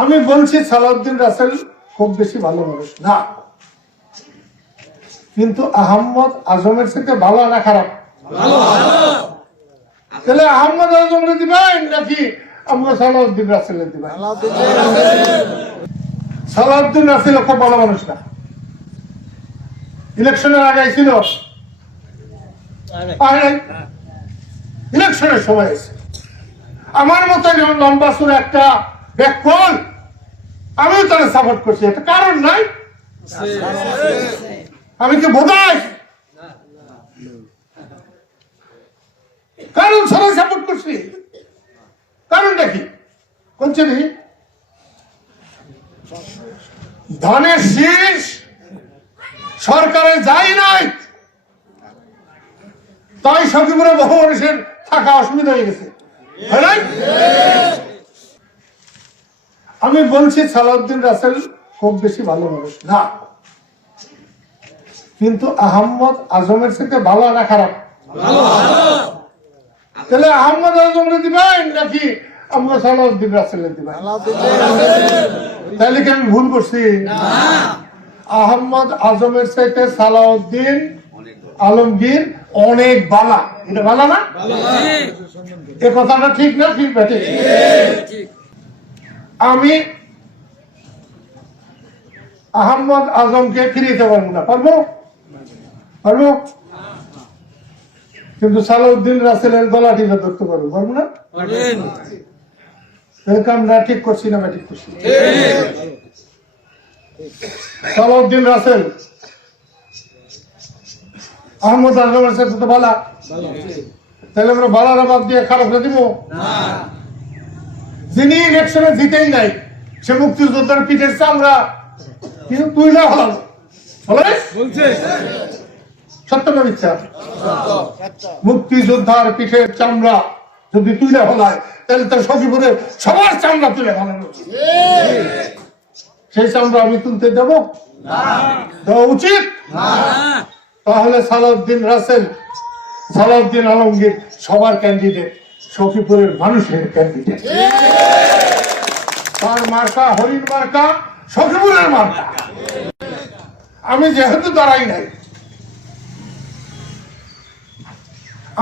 আমি বলছি সালাউদ্দিন রাসেল খুব বেশি ভালো মানুষ না, কিন্তু আহমদ আজমের থেকে ভালো না খারাপ? তাহলে আহমদ আজমের দিবেন নাকি আমরা সালাউদ্দিন রাসেলের দিবেন? সালাউদ্দিন রাসেল খুব ভালো মানুষ না। ইলেকশনের আগে ছিল, ইলেকশনের সময় এসে আমার মতো লম্বা সুর একটা ব্যাকল, আমিও তারা সাপোর্ট করছি। একটা কারণ নাই, আমি কি বোধাই কারণ সবাই সাপোর্ট করছি? কারণটা কি বলছে? ধনের শীষ সরকারে যায় নাই, তাই সখীপুরে বহু মানুষের থাকা অসুবিধা হয়ে গেছে। আমি বলছি সালাউদ্দিন রাসেল খুব বেশি ভালো মানুষ না, কিন্তু আহমদ আজমের থেকে ভালো না খারাপ? তাহলে আহমদ আজমের দিবেন নাকি আমরা সালাউদ্দিন রাসেলের দিবেন? তাহলে কি আমি ভুল করছি? আহমদ আজমের সাথে সালাউদ্দিন আলমগীর অনেক বালা। এটা বালা না? এ কথাটা ঠিক না? ঠিক না? ঠিক। আমি আহমদ আজমকে ফিরিয়ে দিতে পারবো না, পারবো? পারবো, কিন্তু সালাউদ্দিন রাসেলের গলা টিপে ধরতে পারবো, পারবো না? আমরা ঠিক করছি না? ঠিক করছি। সালাউদ্দিন রাসেল আহমদ আজমের সাথে তো বালা, তাহলে আমরা বালার বাদ দিয়ে খারাপ দিব? যিনি ইলেকশনে জিতেই নাই সে মুক্তিযোদ্ধার পিঠের চামড়া কিন্তু তুই না হল সত্য না মিথ্যা? মুক্তিযোদ্ধার পিঠের চামড়া যদি তুলে হলায় তাহলে তার সখীপুরে সবার চামড়া তুলে ফেলানো উচিত। সেই চামড়া আমি তুলতে দেবো? দেওয়া উচিত? তাহলে সালাউদ্দিন রাসেল, সালাউদ্দিন আলমগীর সবার ক্যান্ডিডেট, সখীপুরের মানুষের ক্যান্ডিডেট। তার মার্কা হরিণ মার্কা, সখীপুরের মার্কা। আমি যেহেতু দাঁড়াই নাই,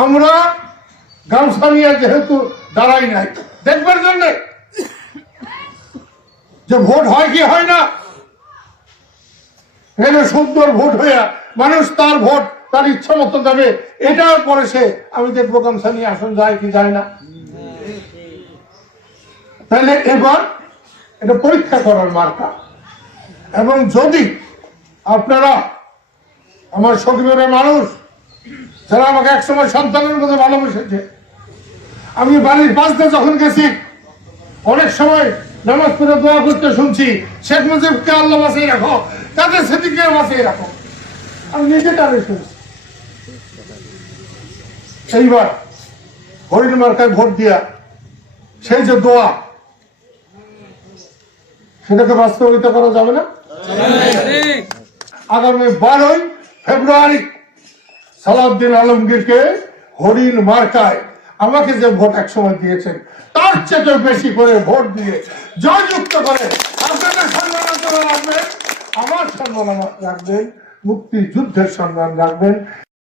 আমরা গামছা নিয়ে যেহেতু দাঁড়াই নাই দেখবার জন্য যে ভোট হয় কি হয় না, এখানে সুন্দর ভোট হইয়া মানুষ তার ভোট তার ইচ্ছা মতো দেবে, এটা পরে সে আমি দেখবো গামছা নিয়ে আসন যায় কি যায় না। তাহলে এবার এটা পরীক্ষা করার মার্কা। এবং যদি আপনারা আমার সখীপুরের মানুষ যারা আমাকে একসময় সন্তানের মধ্যে ভালোবেসেছে, আমি বাড়ির পাশে যখন গেছি অনেক সময় নামাজ পড়ে দোয়া করতে শুনছি, শেখ মুজিবকে আল্লাহ বাঁচিয়ে রাখো, তাদের সেদিকে বাঁচিয়ে রাখো, আমি নিজে টানে শুনছি। সেইবার হরিণ মার্কায় ভোট দিয়া সেই যে দোয়া, সেটাকে বাস্তবায়িত করা যাবে না? আগামী 12ই ফেব্রুয়ারি সালাউদ্দিন আলমগীরকে হরিণ মার্কায় আমাকে যে ভোট এক সময় দিয়েছেন তার চেয়ে বেশি করে ভোট দিয়ে জয়যুক্ত করে আপনাদের সম্মান রাখবেন, আমার সম্মান রাখবেন, মুক্তিযুদ্ধের সম্মান রাখবেন।